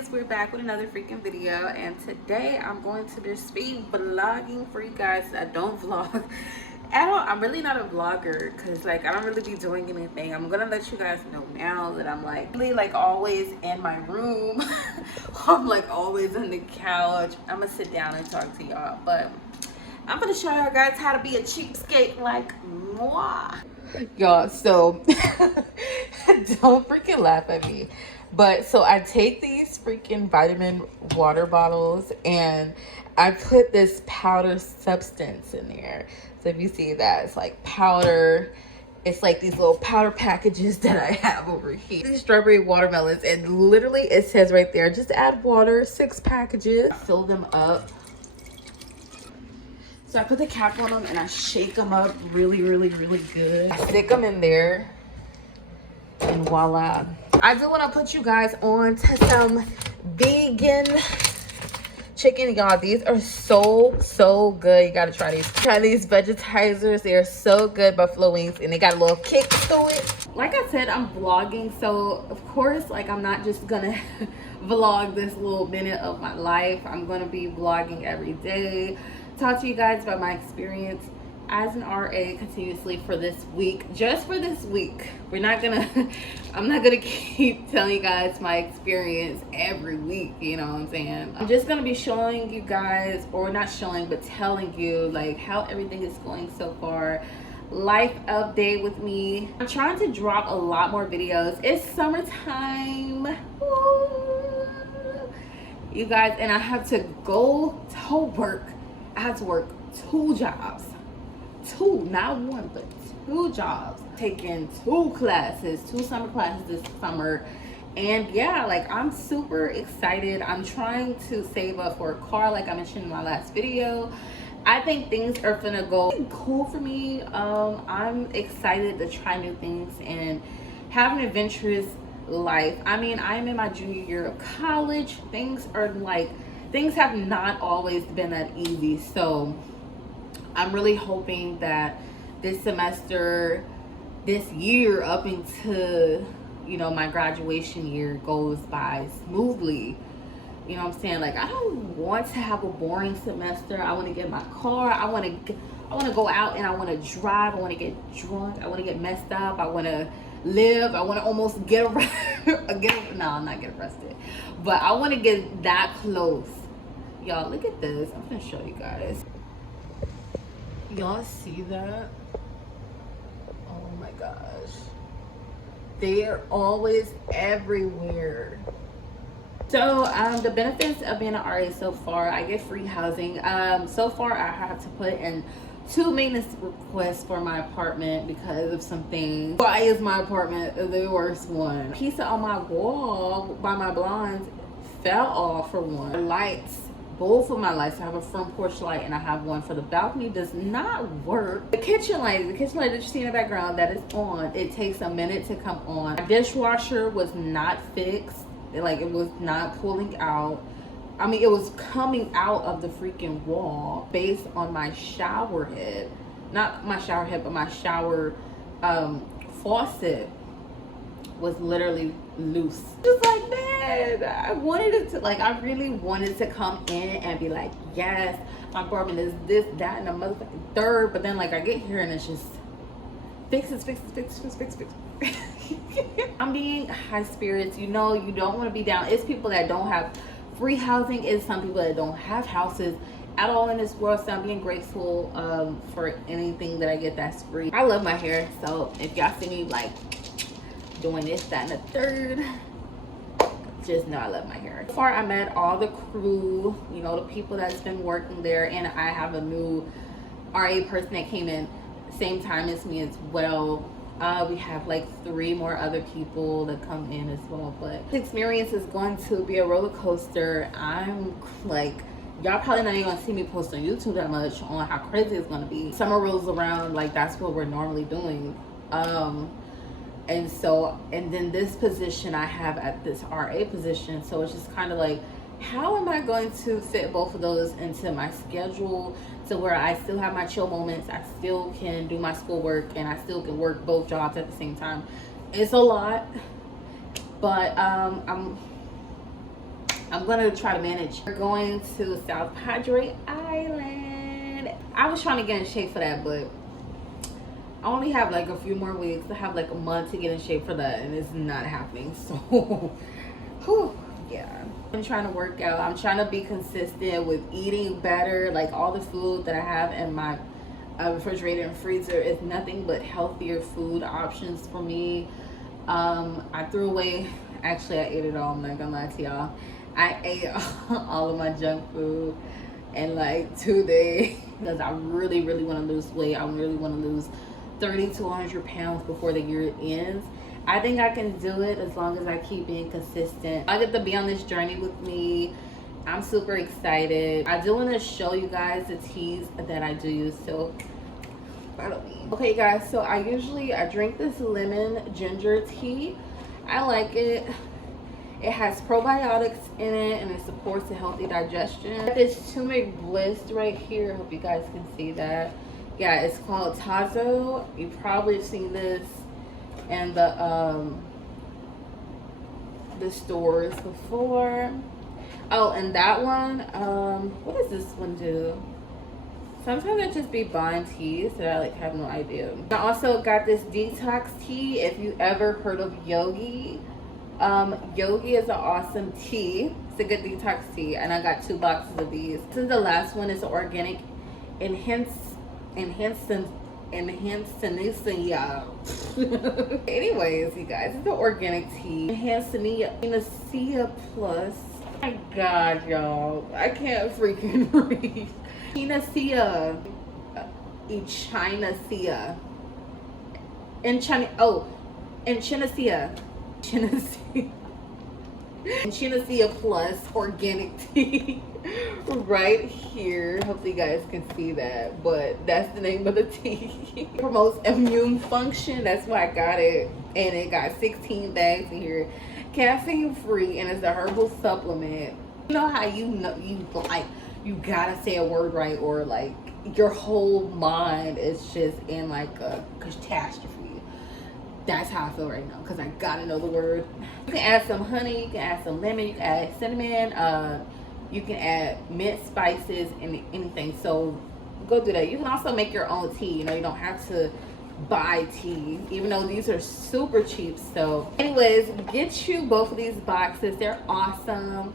guys, we're back with another freaking video, and today I'm going to just be vlogging for you guys that don't vlog at all. I'm really not a vlogger because like I don't really be doing anything. I'm gonna let you guys know now that I'm like really like always in my room. I'm like always on the couch. I'm gonna sit down and talk to y'all, but I'm gonna show y'all guys how to be a cheapskate like moi. Y'all, so don't freaking laugh at me, but so I take these freaking vitamin water bottles and I put this powder substance in there. So if you see that, it's like powder. It's like these little powder packages that I have over here. These strawberry watermelons, and literally it says right there, just add water, 6 packages. Fill them up. So I put the cap on them and I shake them up really good. I stick them in there and voila. I do want to put you guys on to some vegan chicken, y'all. These are so good. You gotta try these. Try these vegetizers. They are so good, buffalo wings, and they got a little kick to it. Like I said, I'm vlogging, so of course like I'm not just gonna vlog this little minute of my life. I'm gonna be vlogging every day, talk to you guys about my experience as an RA continuously for this week, just for this week. I'm not gonna keep telling you guys my experience every week, you know what I'm saying? I'm just gonna be showing you guys, or not showing, but telling you like how everything is going so far. Life update with me. I'm trying to drop a lot more videos. It's summertime. Woo. You guys, and I have to go to work. I have to work 2 jobs. 2, not 1, but 2 jobs. Taking 2 classes, 2 summer classes this summer. And yeah, like I'm super excited. I'm trying to save up for a car like I mentioned in my last video. I think things are gonna go cool for me. I'm excited to try new things and have an adventurous life. I mean, I'm in my junior year of college. Things have not always been that easy. So I'm really hoping that this semester, this year up into, you know, my graduation year goes by smoothly. You know what I'm saying? Like, I don't want to have a boring semester. I want to get my car. I want to go out and I want to drive. I want to get drunk. I want to get messed up. I want to live. I want to almost get arrested. No, I'm not get arrested. But I want to get that close. Y'all, look at this. I'm going to show you guys. Y'all see that? Oh my gosh. They're always everywhere. So the benefits of being an RA so far, I get free housing. So far I have to put in 2 maintenance requests for my apartment because of some things. Why is my apartment the worst one? A piece on my wall by my blinds fell off for one. Lights, both of my lights, I have a front porch light and I have one for the balcony, does not work. The kitchen light that you see in the background that is on, it takes a minute to come on. My dishwasher was not fixed. Like, it was not pulling out. I mean, it was coming out of the freaking wall based on my shower head. Not my shower head, but my shower faucet was literally loose. Just like, man, I wanted it to, like, I really wanted to come in and be like, yes, my apartment is this, that, and a motherfucking third. But then, like, I get here and it's just fix. I'm being high spirits. You know, you don't want to be down. It's people that don't have free housing. It's some people that don't have houses at all in this world. So I'm being grateful for anything that I get that's free. I love my hair. So if y'all see me like doing this, that, and the third, just know I love my hair. So far I met all the crew, you know, the people that's been working there, and I have a new RA person that came in same time as me as well. We have like 3 more other people that come in as well, but the experience is going to be a roller coaster. I'm like, y'all probably not even gonna see me post on YouTube that much on how crazy it's gonna be. Summer rolls around, like that's what we're normally doing. And then this position I have at this RA position, so it's just kind of like, how am I going to fit both of those into my schedule to where I still have my chill moments, I still can do my schoolwork, and I still can work both jobs at the same time? It's a lot, but I'm I'm gonna try to manage. We're going to South Padre Island. I was trying to get in shape for that, but I only have like a few more weeks. I have like a month to get in shape for that, and it's not happening. So, whew, yeah. I'm trying to work out. I'm trying to be consistent with eating better. Like all the food that I have in my refrigerator and freezer is nothing but healthier food options for me. I threw away, actually I ate it all, I'm not gonna lie to y'all. I ate all of my junk food in like 2 days because I really want to lose weight. I really want to lose 30 to 100 pounds before the year ends. I think I can do it as long as I keep being consistent. I get to be on this journey with me. I'm super excited. I do want to show you guys the teas that I do use, so follow me. Okay guys, so I drink this lemon ginger tea. I like it. It has probiotics in it and it supports a healthy digestion. This turmeric bliss right here, hope you guys can see that. Yeah, it's called Tazo. You've probably seen this in the stores before. Oh, and that one, what does this one do? Sometimes I just be buying teas that I like have no idea. I also got this detox tea. If you ever heard of Yogi, Yogi is an awesome tea. It's a good detox tea, and I got 2 boxes of these. This is the last one. It's organic, yeah. Anyways, you guys, it's the organic tea. Enhancenia Plus. Oh my God, y'all, I can't freaking read. Echinacea. Echinacea Plus organic tea right here. Hopefully you guys can see that, but that's the name of the tea. It promotes immune function. That's why I got it, and it got 16 bags in here, caffeine free, and it's a herbal supplement. You know how you gotta say a word right, or like your whole mind is just in like a catastrophe. That's how I feel right now, because I gotta know the word. You can add some honey, you can add some lemon, you can add cinnamon, you can add mint spices and anything. So go do that. You can also make your own tea. You know, you don't have to buy tea, even though these are super cheap. So anyways, get you both of these boxes. They're awesome.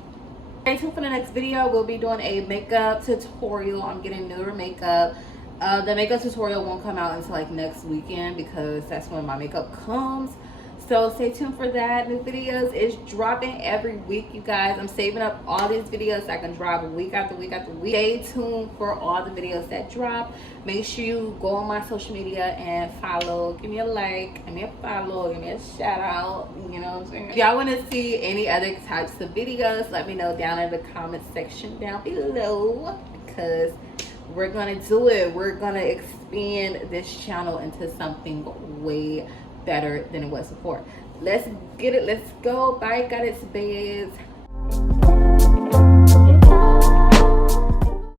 Stay tuned for the next video. We'll be doing a makeup tutorial. I'm getting newer makeup. The makeup tutorial won't come out until like next weekend, because that's when my makeup comes. So stay tuned for that. New videos is dropping every week, you guys. I'm saving up all these videos so I can drop week after week after week. Stay tuned for all the videos that drop. Make sure you go on my social media and follow. Give me a like, give me a follow, give me a shout out. You know what I'm saying? If y'all want to see any other types of videos, let me know down in the comment section down below, because we're gonna do it. We're gonna expand this channel into something way better than it was before. Let's get it. Let's go. Bye, got it, babes.